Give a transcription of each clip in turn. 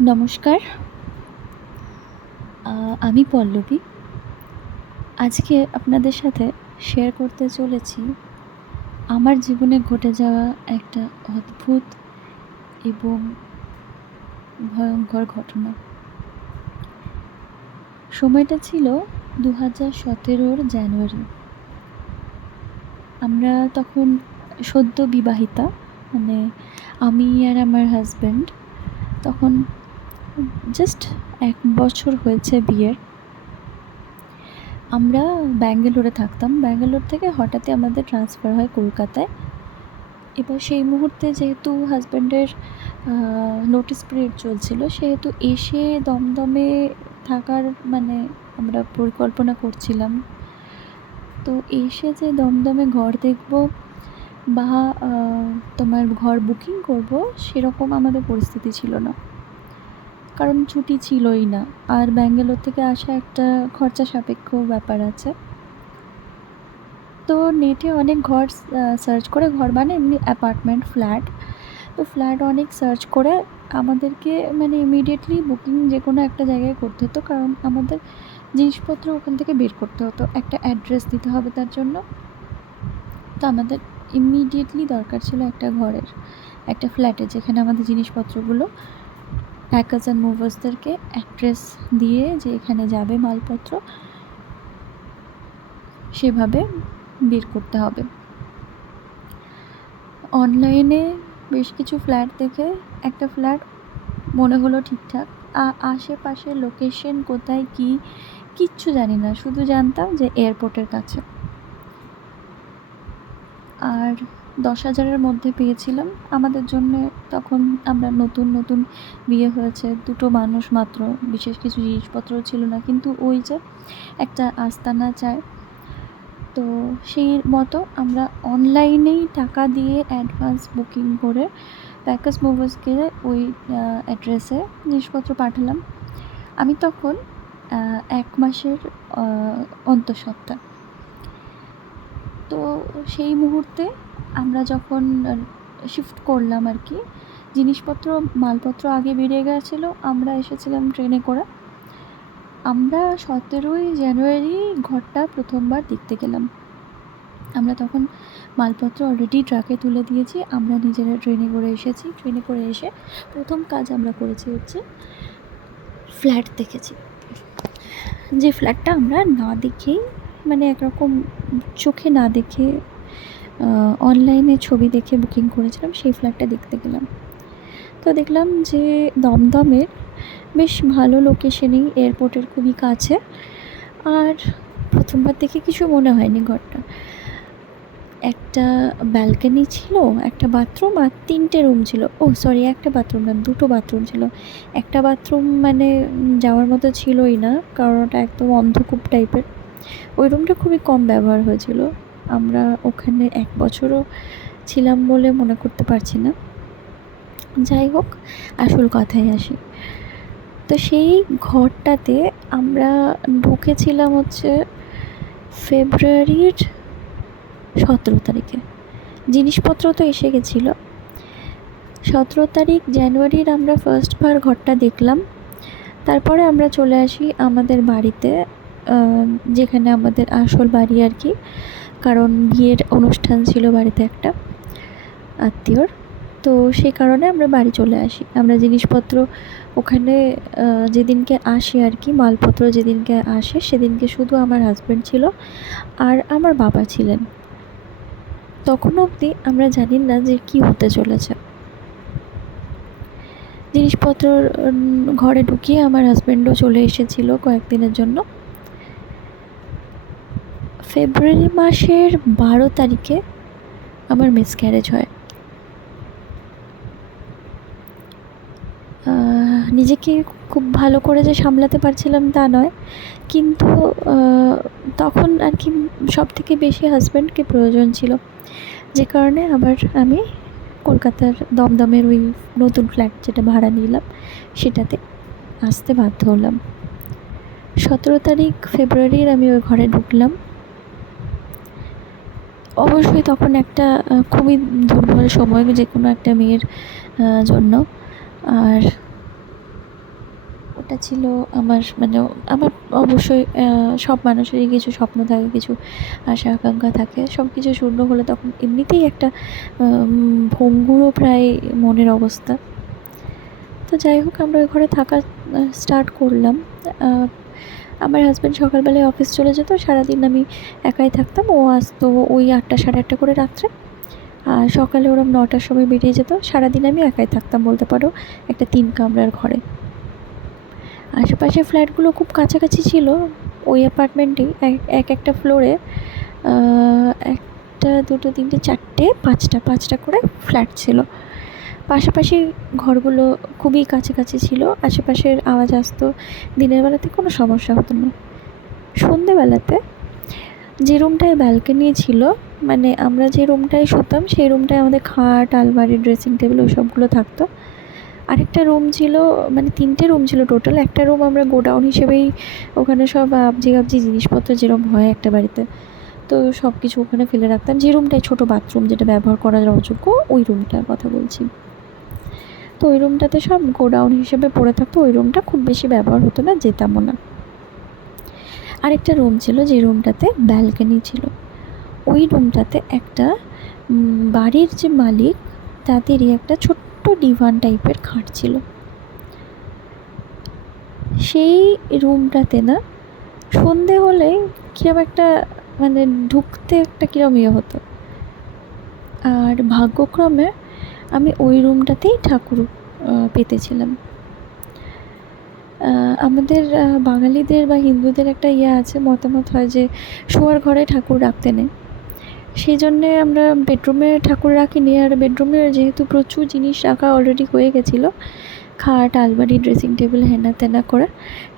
নমস্কার। আমি পল্লবী। আজকে আপনাদের সাথে শেয়ার করতে চলেছি আমার জীবনে ঘটে যাওয়া একটা অদ্ভুত এবং ভয়ঙ্কর ঘটনা। সময়টা ছিল 2017 জানুয়ারি। আমরা তখন সদ্য বিবাহিতা, মানে আমি আর আমার হাজব্যান্ড। তখন জাস্ট 1 বছর হয়েছে বিয়ের। আমরা ব্যাঙ্গালোরে থাকতাম। ব্যাঙ্গালোর থেকে হঠাৎই আমাদের ট্রান্সফার হয় কলকাতায়। এবার সেই মুহূর্তে যেহেতু হাজব্যান্ডের নোটিস পিরিয়ড চলছিল, সেহেতু এসে দমদমে থাকার আমরা পরিকল্পনা করছিলাম। তো এসে যে দমদমে ঘর দেখব বা তোমার ঘর বুকিং করব, সেরকম আমাদের পরিস্থিতি ছিল না, কারণ ছুটি ছিলই না। আর ব্যাঙ্গালোর থেকে আসা একটা খরচা সাপেক্ষ ব্যাপার আছে। তো নেটে অনেক ঘর সার্চ করে, ঘর মানে এমনি অ্যাপার্টমেন্ট, ফ্ল্যাট। তো ফ্ল্যাট অনেক সার্চ করে আমাদেরকে ইমিডিয়েটলি বুকিং যে কোনো একটা জায়গায় করতে হতো, কারণ আমাদের জিনিসপত্র ওখান থেকে বের করতে হতো, একটা অ্যাড্রেস দিতে হবে তার জন্য। তো আমাদের ইমিডিয়েটলি দরকার ছিল একটা ঘরের, একটা ফ্ল্যাটের, যেখানে আমাদের জিনিসপত্রগুলো প্যাকার্স অ্যান্ড মুভার্সদেরকে অ্যাড্রেস দিয়ে যে এখানে যাবে মালপত্র, সেভাবে বের করতে হবে। অনলাইনে বেশ কিছু ফ্ল্যাট দেখে একটা ফ্ল্যাট মনে হলো ঠিকঠাক। আশেপাশে লোকেশন কোথায় কী কিচ্ছু জানি না, শুধু জানতাম যে এয়ারপোর্টের কাছে। আর 10,000-এর মধ্যে পেয়েছিলাম আমাদের জন্যে। তখন আমরা নতুন বিয়ে হয়েছে, 2 মানুষ মাত্র, বিশেষ কিছু জিনিসপত্রও ছিল না, কিন্তু ওই যে একটা আস্তানা চায়। তো সেই মতো আমরা অনলাইনেই টাকা দিয়ে অ্যাডভান্স বুকিং করে প্যাকার্স মুভার্সকে ওই অ্যাড্রেসে জিনিসপত্র পাঠালাম। আমি তখন 1 মাসের অন্তঃসত্ত্বা। তো সেই মুহূর্তে আমরা যখন শিফট করলাম আর কি, জিনিসপত্র মালপত্র আগে বেরিয়ে গেছিলো, আমরা এসেছিলাম ট্রেনে করে। আমরা 17 জানুয়ারি ঘরটা প্রথমবার দেখতে গেলাম। আমরা তখন মালপত্র অলরেডি ট্রাকে তুলে দিয়েছি, আমরা নিজেরা ট্রেনে করে এসেছি। ট্রেনে করে এসে প্রথম কাজ আমরা করেছি হচ্ছে ফ্ল্যাট দেখেছি। যে ফ্ল্যাটটা আমরা না দেখেই, একরকম চোখে না দেখে অনলাইনে ছবি দেখে বুকিং করেছিলাম, সেই ফ্ল্যাটটা দেখতে গেলাম। তো দেখলাম যে দমদমের বেশ ভালো লোকেশনেই, এয়ারপোর্টের খুবই কাছে। আর প্রথমবার দেখে কিছু মনে হয়নি। ঘরটা একটা ব্যালকনি ছিল, একটা বাথরুম আর 3টে রুম ছিল। একটা বাথরুম না, 2টো বাথরুম ছিল। একটা বাথরুম যাওয়ার মতো ছিলই না, কারণ ওটা একদম অন্ধকূপ টাইপের। ওই রুমটা খুবই কম ব্যবহার হয়েছিল। আমরা ওখানে 1 বছরও ছিলাম বলে মনে করতে পারছি না। যাই হোক, আসল কথায় আসি। তো সেই ঘরটাতে আমরা ঢুকেছিলাম হচ্ছে ফেব্রুয়ারির 17 তারিখে। জিনিসপত্র তো এসে গেছিলো। 17 তারিখ জানুয়ারির আমরা ফার্স্টবার ঘরটা দেখলাম। তারপরে আমরা চলে আসি আমাদের বাড়িতে, যেখানে আমাদের আসল বাড়ি আর কি, কারণ বিয়ের অনুষ্ঠান ছিল বাড়িতে একটা আত্মীয়র। তো সেই কারণে আমরা বাড়ি চলে আসি। আমরা জিনিসপত্র ওখানে যেদিনকে আসে আর কি, মালপত্র যেদিনকে আসে, সেদিনকে শুধু আমার হাজব্যান্ড ছিল আর আমার বাবা ছিলেন। তখন অবধি আমরা জানি না যে কী হতে চলেছে। জিনিসপত্র ঘরে ঢুকিয়ে আমার হাজব্যান্ডও চলে এসেছিল কয়েকদিনের জন্য। ফেব্রুয়ারি মাসের 12 তারিখে আমার মিসক্যারেজ হয়। নিজেকে খুব ভালো করে যে সামলাতে পারছিলাম তা নয়, কিন্তু তখন আর কি সবথেকে বেশি হাজব্যান্ডকে প্রয়োজন ছিল, যে কারণে আবার আমি কলকাতার দমদমের ওই নতুন ফ্ল্যাট যেটা ভাড়া নিলাম, সেটাতে আসতে বাধ্য হলাম। 17 তারিখ ফেব্রুয়ারির আমি ওই ঘরে ঢুকলাম। অবশ্যই তখন একটা খুবই দুর্বল সময় যে কোনো একটা মেয়ের জন্য। আর ওটা ছিল আমার মানে আমার অবশ্যই সব মানুষেরই কিছু স্বপ্ন থাকে, কিছু আশা আকাঙ্ক্ষা থাকে। সব কিছু শূন্য হলে তখন এমনিতেই একটা ভঙ্গুরও প্রায় মনের অবস্থা। তো যাই হোক, আমরা ওই ঘরে থাকা স্টার্ট করলাম। আমার হাজব্যান্ড সকালবেলায় অফিস চলে যেত, সারাদিন আমি একাই থাকতাম। ও আসতো ওই 8টা সাড়ে 8টা করে রাত্রে, আর সকালে ওরম 9টার সময় বেরিয়ে যেত। সারাদিন আমি একাই থাকতাম বলতে পারো একটা 3 কামরার ঘরে। আশেপাশের ফ্ল্যাটগুলো খুব কাছাকাছি ছিল। ওই অ্যাপার্টমেন্টেই একটা ফ্লোরে 1টা 2টো 3টে 4টে 5টা করে ফ্ল্যাট ছিল। পাশাপাশি ঘরগুলো খুবই কাছাকাছি ছিল, আশেপাশের আওয়াজ আসতো। দিনের বেলাতে কোনো সমস্যা হতো না। সন্ধেবেলাতে যে রুমটায় ব্যালকনি ছিল, মানে আমরা যে রুমটায় শুতাম সেই রুমটায় আমাদের খাট, আলমারি, ড্রেসিং টেবিল ওইসবগুলো থাকতো। আরেকটা রুম ছিল, মানে 3টে রুম ছিল টোটাল। একটা রুম আমরা গোডাউন হিসেবেই, ওখানে সব আবজি জিনিসপত্র যেরকম হয় একটা বাড়িতে, তো সব কিছু ওখানে ফেলে রাখতাম। যে রুমটায় ছোটো বাথরুম যেটা ব্যবহার করার অযোগ্য, ওই রুমটার কথা বলছি। তো ওই রুমটাতে সব গোডাউন হিসেবে পড়ে থাকতো। ওই রুমটা খুব বেশি ব্যবহার হতো না, যেতামও না। আরেকটা রুম ছিল যে রুমটাতে ব্যালকনি ছিল। ওই রুমটাতে একটা বাড়ির যে মালিক তাদেরই একটা ছোট্ট ডিভান টাইপের খাট ছিল। সেই রুমটাতে না সন্ধে হলে কীরকম একটা মানে ঢুকতে একটা কীরকম ইয়ে হতো। আর ভাগ্যক্রমে আমি ওই রুমটাতেই ঠাকুর পেতেছিলাম। আমাদের বাঙালিদের বা হিন্দুদের একটা ইয়ে আছে, মতামত হয় যে শোয়ার ঘরে ঠাকুর রাখতে নেই। সেই জন্যে আমরা বেডরুমে ঠাকুর রাখিনি। আর বেডরুমে যেহেতু প্রচুর জিনিস রাখা অলরেডি হয়ে গেছিলো, খাট, আলমারি, ড্রেসিং টেবিল হেনা তেনা করে,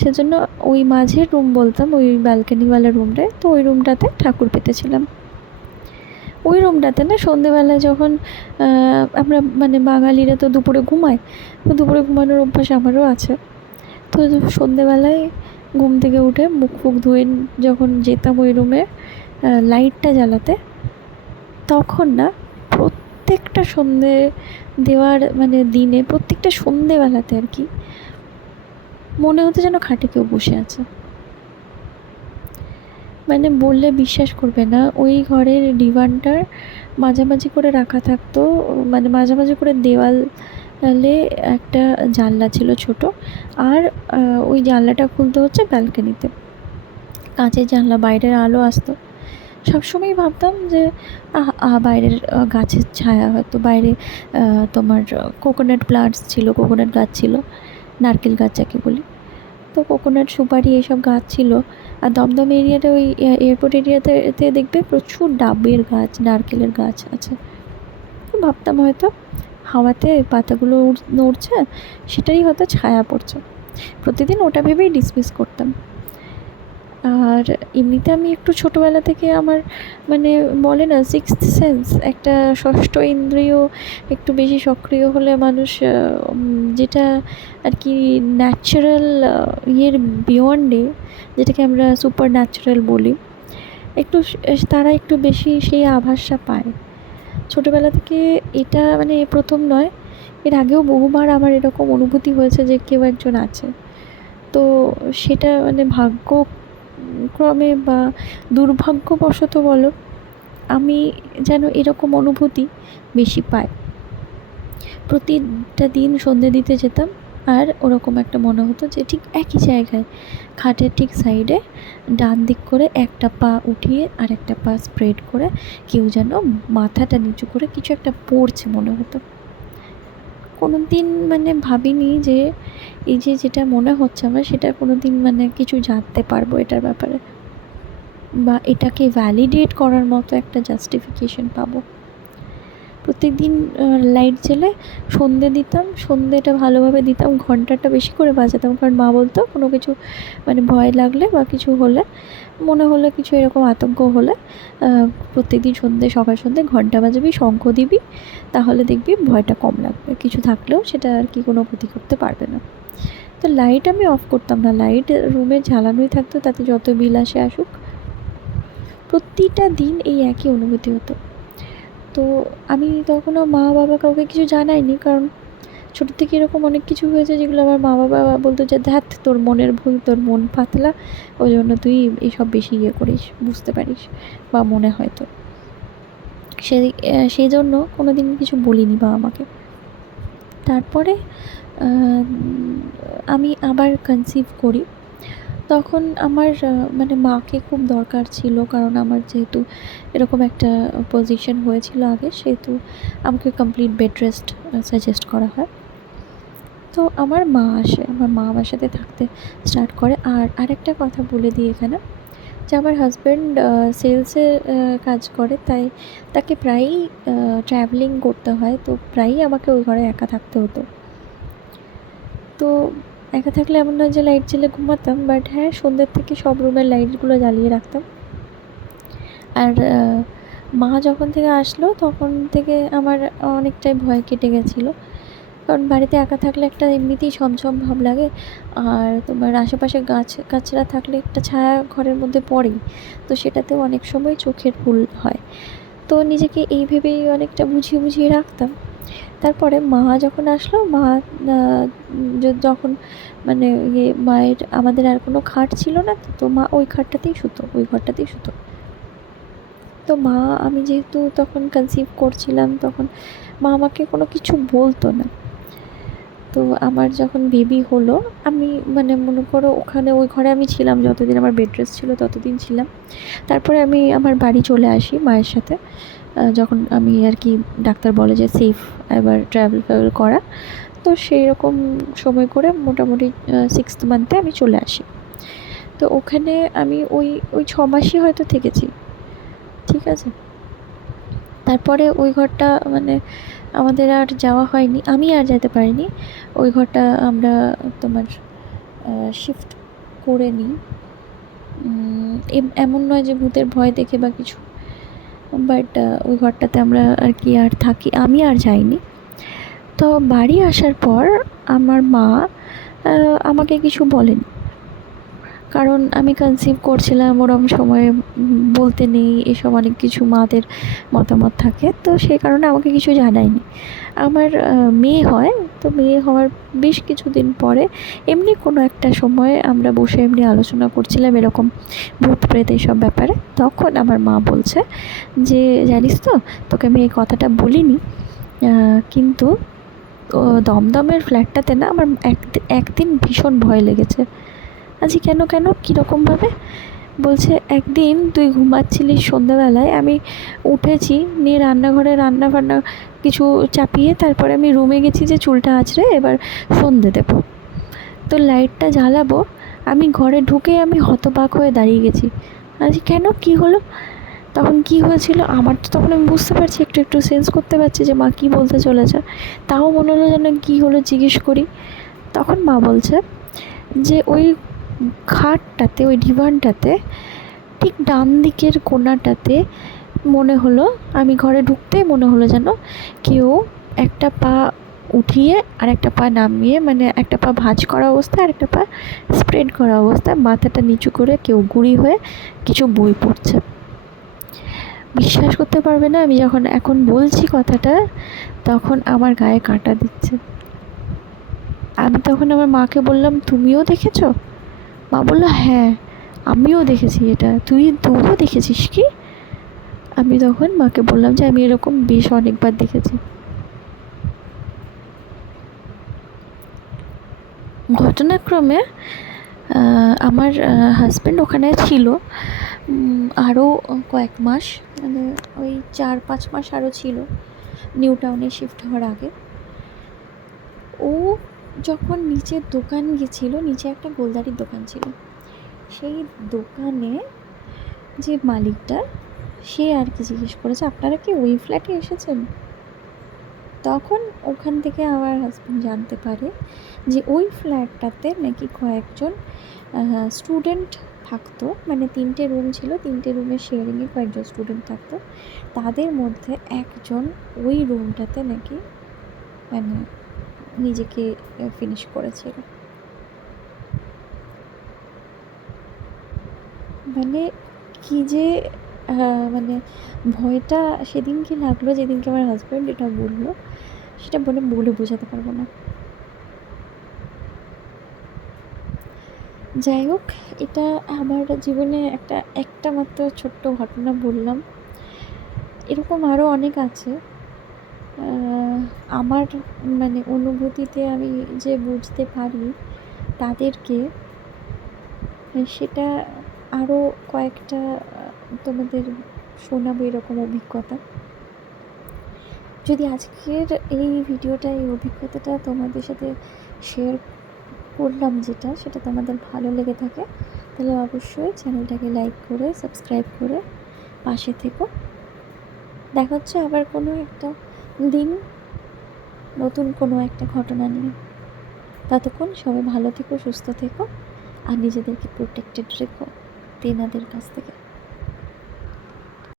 সেজন্য ওই মাঝের রুম বলতাম, ওই ব্যালকনিওয়ালা রুমটায়, তো ওই রুমটাতে ঠাকুর পেতেছিলাম। ওই রুমটাতে না সন্ধেবেলায় যখন আমরা মানে বাঙালিরা তো দুপুরে ঘুমায়, তো দুপুরে ঘুমানোর অভ্যাস আমারও আছে। তো সন্ধেবেলায় ঘুম থেকে উঠে মুখ ফুক ধুয়ে যখন যেতাম ওই রুমে লাইটটা জ্বালাতে, তখন না প্রত্যেকটা সন্ধে দেওয়ার মানে দিনে প্রত্যেকটা সন্ধেবেলাতে আর কি মনে হতো যেন খাটে কেউ বসে আছে। মানে বললে বিশ্বাস করবে না, ওই ঘরের ডিভানটার মাঝামাঝি করে রাখা থাকতো, মানে মাঝামাঝি করে দেওয়ালে একটা জানলা ছিল ছোট। আর ওই জানলাটা খুলতে হচ্ছে ব্যালকনিতে, কাঁচের জানলা, বাইরের আলো আসতো। সবসময় ভাবতাম যে বাইরের গাছের ছায়া, হয়তো বাইরে তোমার কোকোনাট প্লান্টস ছিল, কোকোনাট গাছ ছিল, নারকেল গাছ যাকে বলি। তো কোকোনাট, সুপারি এইসব গাছ ছিল। আর দমদম এরিয়াটা, ওই এয়ারপোর্ট এরিয়াতে দেখবে প্রচুর ডাবের গাছ, নারকেলের গাছ আছে। ভাবতাম হয়তো হাওয়াতে পাতাগুলো নড়ছে, সেটাই হয়তো ছায়া পড়ছে। প্রতিদিন ওটা ভেবেই ডিসমিস করতাম। আর এমনিতে আমি একটু ছোটোবেলা থেকে আমার মানে বলে না সিক্সথ সেন্স, একটা ষষ্ঠ ইন্দ্রিয় একটু বেশি সক্রিয় হলে মানুষ যেটা আর কি ন্যাচারাল ইয়ের বিয়ন্ডে, যেটাকে আমরা সুপার ন্যাচারাল বলি, একটু তারা একটু বেশি সেই আভাসটা পায়। ছোটোবেলা থেকে এটা মানে প্রথম নয়, এর আগেও বহুবার আমার এরকম অনুভূতি হয়েছে যে কেউ একজন আছে। তো সেটা মানে ভাগ্যক্রমে বা দুর্ভাগ্যবশত বলো, আমি যেন এরকম অনুভূতি বেশি পাই। প্রতিটা দিন সন্ধে দিতে যেতাম, আর ওরকম একটা মনে হতো যে ঠিক একই জায়গায় খাটের ঠিক সাইডে ডান দিক করে একটা পা উঠিয়ে আর একটা পা স্প্রেড করে কেউ যেন মাথাটা নিচু করে কিছু একটা পড়ছে মনে হতো। কোনো দিন মানে ভাবিনি যে এই যে যেটা মনে হচ্ছে আমার, সেটা কোনো দিন মানে কিছু জানতে পারবো এটার ব্যাপারে, বা এটাকে ভ্যালিডেট করার মতো একটা জাস্টিফিকেশন পাবো। প্রত্যেকদিন লাইট জ্বেলে সন্ধে দিতাম, সন্ধেটা ভালোভাবে দিতাম, ঘন্টাটা বেশি করে বাজাতাম, কারণ মা বলতো কোনো কিছু মানে ভয় লাগলে বা কিছু হলে, মনে হলে কিছু এরকম আতঙ্ক হলে প্রত্যেকদিন সকাল সন্ধে ঘন্টা বাজাবি, শঙ্খ দিবি, তাহলে দেখবি ভয়টা কম লাগবে, কিছু থাকলেও সেটা আর কি কোনো ক্ষতি করতে পারবে না। তো লাইট আমি অফ করতাম না, লাইট রুমে জ্বালানোই থাকতো, তাতে যত বিল আসে আসুক। প্রতিটা দিন এই একই অনুভূতি হতো। তো আমি তখনও মা বাবা কাউকে কিছু জানাইনি, কারণ ছোটো থেকে এরকম অনেক কিছু হয়েছে যেগুলো আমার মা বাবা বলতো যে ধ্যাৎ তোর মনের ভুল, তোর মন পাতলা, ওই জন্য তুই এইসব বেশি করিস, বুঝতে পারিস বা মনে হয় তোর। সেই জন্য কোনো দিন কিছু বলিনি বাবা মাকে। তারপরে আমি আবার কনসিভ করি। তখন আমার মানে মাকে খুব দরকার ছিল, কারণ আমার যেহেতু এরকম একটা পজিশন হয়েছিল আগে, সেহেতু আমাকে কমপ্লিট বেড রেস্ট সাজেস্ট করা হয়। তো আমার মা আসে, আমার মা আমার সাথে থাকতে স্টার্ট করে। আর আরেকটা কথা বলে দিই এখানে, যে আমার হাজব্যান্ড সেলসে কাজ করে, তাই তাকে প্রায়ই ট্রাভেলিং করতে হয়, তো প্রায়ই আমাকে ওই ঘরে একা থাকতে হতো। তো একা থাকলে এমন নয় যে লাইট জ্বেলে ঘুমাতাম, বাট হ্যাঁ সন্ধ্যের থেকে সব রুমের লাইটগুলো জ্বালিয়ে রাখতাম। আর মা যখন থেকে আসলো তখন থেকে আমার অনেকটাই ভয় কেটে গেছিলো, কারণ বাড়িতে একা থাকলে একটা এমনিতেই ছমছম ভাব লাগে, আর তোমার আশেপাশে গাছরা থাকলে একটা ছায়া ঘরের মধ্যে পড়েই, তো সেটাতেও অনেক সময় চোখের ভুল হয়। তো নিজেকে এই ভেবেই অনেকটা বুঝিয়ে রাখতাম। তারপরে মা যখন আসলো, মা যখন মানে মায়ের আমাদের আর কোনো খাট ছিল না, তো মা ওই খাটটাতেই শুতো, ওই ঘরটাতেই শুতো। তো মা, আমি যেহেতু তখন কনসিভ করছিলাম, তখন মা আমাকে কোনো কিছু বলতো না। তো আমার যখন বেবি হলো, আমি মানে মনে করো ওখানে ওই ঘরে আমি ছিলাম যতদিন আমার বেড রেস্ট ছিল ততদিন ছিলাম। তারপরে আমি আমার বাড়ি চলে আসি মায়ের সাথে, যখন আমি আর কি ডাক্তার বলে যে সেফ এবার ট্রাভেল করা, তো সেই রকম সময় করে মোটামুটি 6th মান্থে আমি চলে আসি। তো ওখানে আমি ওই 6 মাসই হয়তো থেকেছি, ঠিক আছে। তারপরে ওই ঘরটা মানে আমাদের আর যাওয়া হয়নি, আমি আর যেতে পারিনি। ওই ঘরটা আমরা তোমার শিফট করে নিই। এমন নয় যে ভূতের ভয় দেখে বা কিছু, বাট ওই ঘরটাতে আমরা আর কি আর থাকি, আমি আর যাইনি। তো বাড়ি আসার পর আমার মা আমাকে কিছু বলেনি, কারণ আমি কনসিভ করছিলাম, ওরম সময়ে বলতে নেই, এসব অনেক কিছু মাদের মতামত থাকে, তো সেই কারণে আমাকে কিছু জানায়নি। আমার মেয়ে হয়, তো মেয়ে হওয়ার বেশ কিছুদিন পরে এমনি কোনো একটা সময় আমরা বসে এমনি আলোচনা করছিলাম এরকম ভূত প্রেত এইসব ব্যাপারে, তখন আমার মা বলছে যে জানিস তো, তোকে আমি এই কথাটা বলিনি, কিন্তু দমদমের ফ্ল্যাটটাতে না আমার একদিন ভীষণ ভয় লেগেছে। আজকে কেন কীরকমভাবে? বলছে একদিন তুই ঘুমাচ্ছিলিস সন্ধ্যাবেলায়, আমি উঠেছি, নিয়ে রান্নাঘরে রান্না বান্না কিছু চাপিয়ে তারপরে আমি রুমে গেছি যে চুলটা আঁচড়ে এবার সন্ধে দেবো, তো লাইটটা জ্বালাবো, আমি ঘরে ঢুকে আমি হতবাক হয়ে দাঁড়িয়ে গেছি। আজকে কেন, কী হলো? তখন কি হয়েছিল আমার তো তখন আমি বুঝতে পারছি, একটু সেন্স করতে পারছি যে মা কী বলতে চলেছে, তাও মনে হলো যেন কী হলো জিজ্ঞেস করি। তখন মা বলছে যে ওই খাটটাতে, ওই ডিভানটাতে ঠিক ডান দিকের কোণাটাতে মনে হলো, আমি ঘরে ঢুকতেই মনে হলো যেন কেউ একটা পা উঠিয়ে আর একটা পা নামিয়ে, মানে একটা পা ভাঁজ করা অবস্থায় আর একটা পা স্প্রেড করা অবস্থায় মাথাটা নিচু করে কেউ গুঁড়ি হয়ে কিছু বই পড়ছে। বিশ্বাস করতে পারবে না, আমি যখন এখন বলছি কথাটা তখন আমার গায়ে কাঁটা দিচ্ছে। আমি তখন আমার মাকে বললাম, তুমিও দেখেছো? মা বললো, হ্যাঁ আমিও দেখেছি এটা। তুইও দেখেছিস কি? আমি তখন মাকে বললাম যে আমি এরকম বেশ অনেকবার দেখেছি। ঘটনাক্রমে আমার হাজব্যান্ড ওখানে ছিল আরও কয়েক মাস, মানে ওই 4-5 মাস আরও ছিল নিউ টাউনে শিফট হওয়ার আগে। ও যখন নিচের দোকান গেছিলো, নিচে একটা গোলদারির দোকান ছিল, সেই দোকানে যে মালিকটা, সে আর কি জিজ্ঞেস করেছে আপনারা কি ওই ফ্ল্যাটে এসেছেন? তখন ওখান থেকে আমার হাজব্যান্ড জানতে পারে যে ওই ফ্ল্যাটটাতে নাকি কয়েকজন স্টুডেন্ট থাকতো, মানে 3টে রুম ছিল, 3টে রুমের শেয়ারিংয়ে কয়েকজন স্টুডেন্ট থাকতো, তাদের মধ্যে একজন ওই রুমটাতে নাকি মানে নিজেকে ফিনিশ করেছিল। মানে কি যে মানে ভয়টা সেদিনকে লাগলো যেদিনকে আমার হাজব্যান্ড এটা বললো। সেটা বলে বোঝাতে পারবো না। যাই হোক, এটা আমার জীবনে একটা মাত্র ছোট্ট ঘটনা বললাম। এরকম আরও অনেক আছে। আমার মানে অনুভূতিতে আমি যে বুঝতে পারি তাদেরকে, সেটা আরও কয়েকটা তোমাদের শোনাবো এরকম অভিজ্ঞতা। যদি আজকের এই ভিডিওটা, এই অভিজ্ঞতাটা তোমাদের সাথে শেয়ার করলাম সেটা তোমাদের ভালো লেগে থাকে, তাহলে অবশ্যই চ্যানেলটাকে লাইক করে সাবস্ক্রাইব করে পাশে থেকো। দেখা হচ্ছে আবার কোনো একটা দিন নতুন কোনো একটা ঘটনা নিয়ে। ততক্ষণ সবাই ভালো থেকো, সুস্থ থেকো, আর নিজেদেরকে প্রোটেক্টেড রেখো তেনাদের কাছ থেকে।